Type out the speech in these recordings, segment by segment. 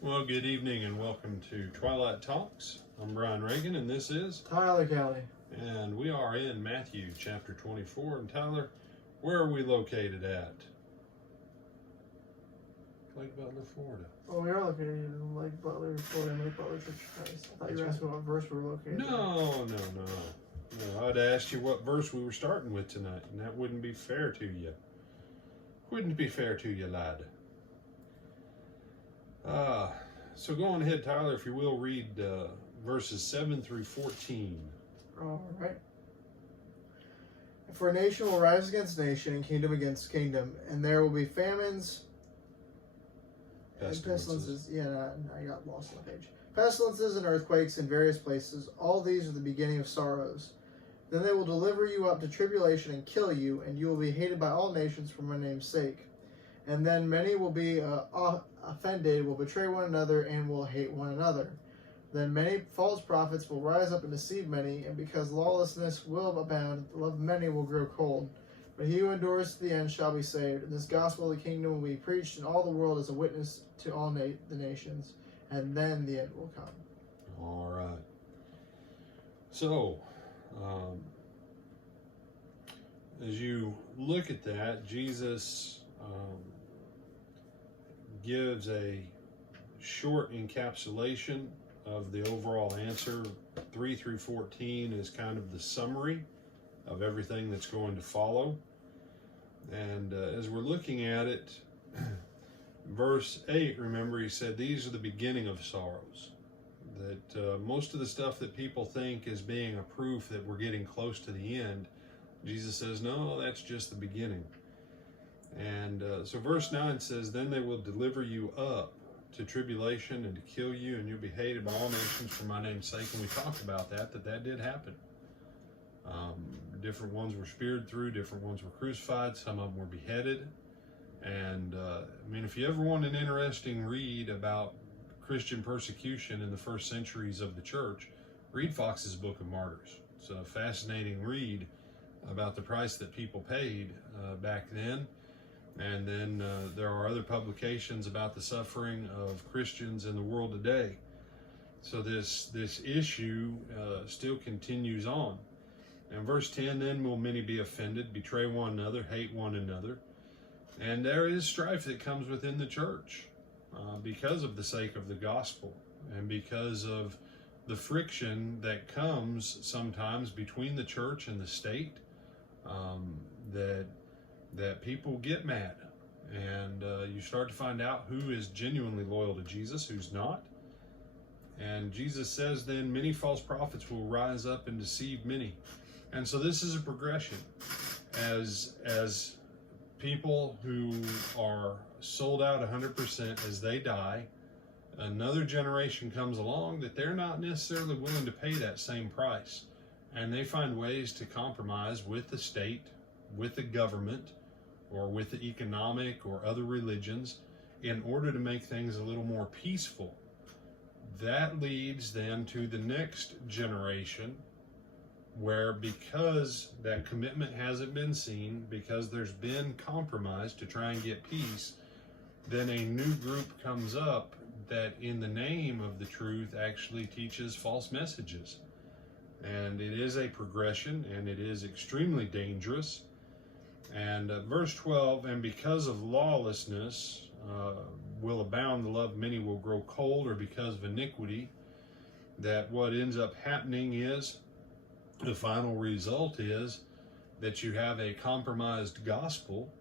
Well, good evening and welcome to Twilight Talks. I'm Brian Reagan and this is Tyler Kelly. And we are in Matthew chapter 24. And Tyler, where are we located at? Lake Butler, Florida. Oh, we are located in Lake Butler, Florida, Lake Butler Church of Christ. I thought you were asking what verse we were located No. I'd asked you what verse we were starting with tonight, and that wouldn't be fair to you. Wouldn't be fair to you, lad. So go on ahead, Tyler, if you will, read verses 7 through 14. All right. For nation will rise against nation and kingdom against kingdom, and there will be famines and pestilences. Yeah, I got lost on the page. Pestilences and earthquakes in various places. All these are the beginning of sorrows. Then they will deliver you up to tribulation and kill you, and you will be hated by all nations for my name's sake. And then many will be offended, will betray one another, and will hate one another. Then many false prophets will rise up and deceive many, and because lawlessness will abound, the love of many will grow cold. But he who endures to the end shall be saved. And this gospel of the kingdom will be preached in all the world as a witness to all the nations, and then the end will come. All right. So, as you look at that, Jesus gives a short encapsulation of the overall answer. 3 through 14 is kind of the summary of everything that's going to follow. And as we're looking at it, verse 8, remember, he said, these are the beginning of sorrows. That most of the stuff that people think is being a proof that we're getting close to the end, Jesus says, no, that's just the beginning. And so verse 9 says, then they will deliver you up to tribulation and to kill you, and you'll be hated by all nations for my name's sake. And we talked about that did happen. Different ones were speared through, different ones were crucified, some of them were beheaded. And I mean, if you ever want an interesting read about Christian persecution in the first centuries of the church, read Fox's Book of Martyrs. It's a fascinating read about the price that people paid back then. And then there are other publications about the suffering of Christians in the world today. So this issue still continues on. And verse 10, then will many be offended, betray one another, hate one another. And there is strife that comes within the church because of the sake of the gospel and because of the friction that comes sometimes between the church and the state, that people get mad. And you start to find out who is genuinely loyal to Jesus, who's not. And Jesus says then many false prophets will rise up and deceive many. And so this is a progression as people who are sold out 100% as they die, another generation comes along that they're not necessarily willing to pay that same price. And they find ways to compromise with the state, with the government, or with the economic or other religions in order to make things a little more peaceful. That leads then to the next generation, where because that commitment hasn't been seen, because there's been compromise to try and get peace, then a new group comes up that in the name of the truth actually teaches false messages. And it is a progression, and it is extremely dangerous. And verse 12, and because of lawlessness will abound, the love of many will grow cold, or because of iniquity, that what ends up happening is, the final result is that you have a compromised gospel,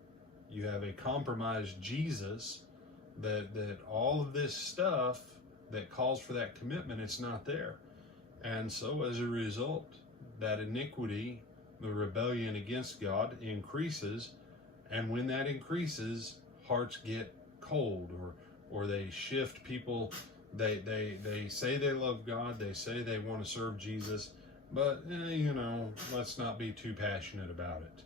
you have a compromised Jesus, that all of this stuff that calls for that commitment, it's not there. And so as a result, that iniquity, the rebellion against God, increases. And when that increases, hearts get cold, or they shift. People, they say they love God, they say they want to serve Jesus, but let's not be too passionate about it.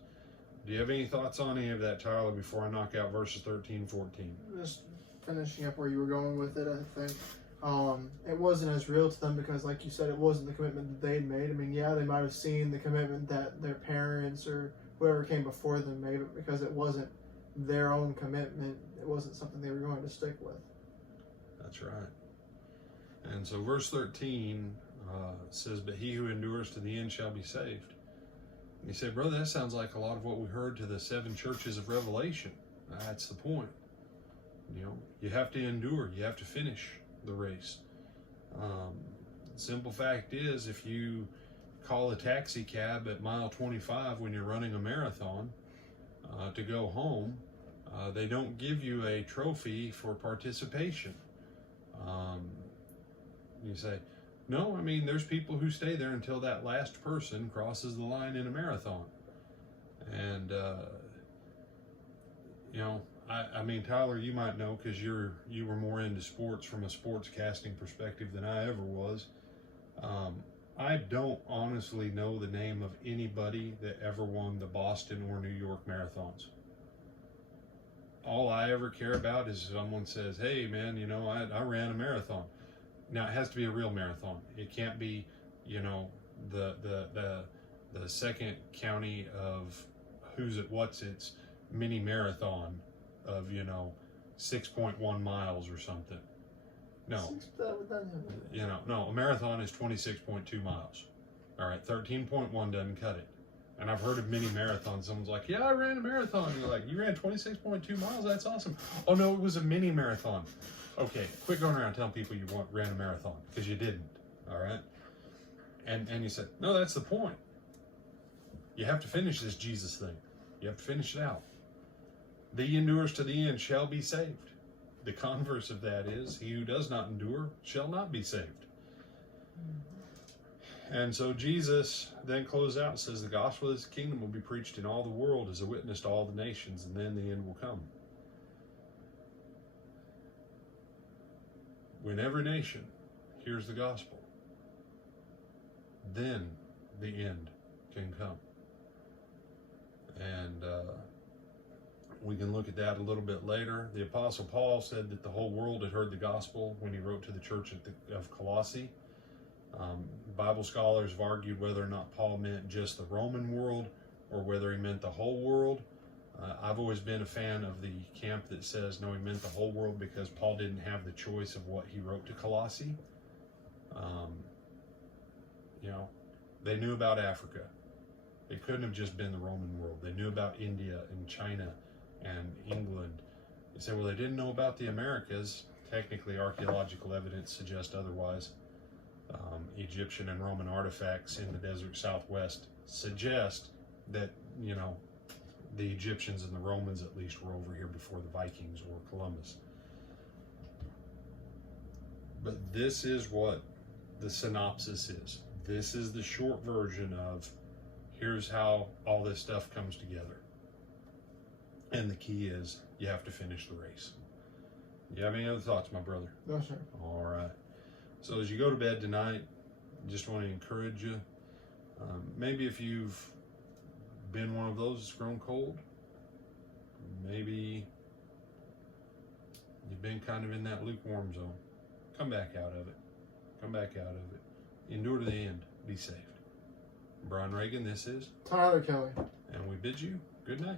Do you have any thoughts on any of that, Tyler, before I knock out verses 13, 14? Just finishing up where you were going with it, I think. It wasn't as real to them because, like you said, it wasn't the commitment that they'd made. I mean, yeah, they might have seen the commitment that their parents or whoever came before them made, but because it wasn't their own commitment, it wasn't something they were going to stick with. That's right. And so verse 13 says, but he who endures to the end shall be saved. And you say, brother, that sounds like a lot of what we heard to the 7 churches of Revelation. That's the point. You know, you have to endure. You have to finish the race. Simple fact is, if you call a taxi cab at mile 25 when you're running a marathon to go home, they don't give you a trophy for participation. You say, no, I mean, there's people who stay there until that last person crosses the line in a marathon. And, you know, I mean, Tyler, you might know because you were more into sports from a sports casting perspective than I ever was. I don't honestly know the name of anybody that ever won the Boston or New York marathons. All I ever care about is someone says, hey, man, you know, I ran a marathon. Now, it has to be a real marathon. It can't be, you know, the second county of who's it, what's its mini marathon of, you know, 6.1 miles or something. No, you know, no, a marathon is 26.2 miles. All right, 13.1 doesn't cut it. And I've heard of mini marathons. Someone's like, yeah, I ran a marathon. And you're like, you ran 26.2 miles? That's awesome. Oh, no, it was a mini marathon. Okay, quit going around telling people you ran a marathon, because you didn't, all right? And you said, no, that's the point. You have to finish this Jesus thing. You have to finish it out. He endures to the end shall be saved. The converse of that is, he who does not endure shall not be saved. And so Jesus then closes out and says, the gospel of his kingdom will be preached in all the world as a witness to all the nations, and then the end will come. When every nation hears the gospel, then the end can come. And we can look at that a little bit later. The Apostle Paul said that the whole world had heard the gospel when he wrote to the church of Colossae. Bible scholars have argued whether or not Paul meant just the Roman world or whether he meant the whole world. I've always been a fan of the camp that says, no, he meant the whole world because Paul didn't have the choice of what he wrote to Colossae. You know, they knew about Africa. It couldn't have just been the Roman world. They knew about India and China and England. You say, well, they didn't know about the Americas. Technically, archaeological evidence suggests otherwise. Egyptian and Roman artifacts in the desert southwest suggest that, you know, the Egyptians and the Romans at least were over here before the Vikings or Columbus. But this is what the synopsis is. This is the short version of here's how all this stuff comes together. And the key is you have to finish the race. You have any other thoughts, my brother? No, sir. All right. So as you go to bed tonight, I just want to encourage you. Maybe if you've been one of those that's grown cold, maybe you've been kind of in that lukewarm zone. Come back out of it. Come back out of it. Endure to the end. Be saved. Brian Reagan, this is Tyler Kelly. And we bid you good night.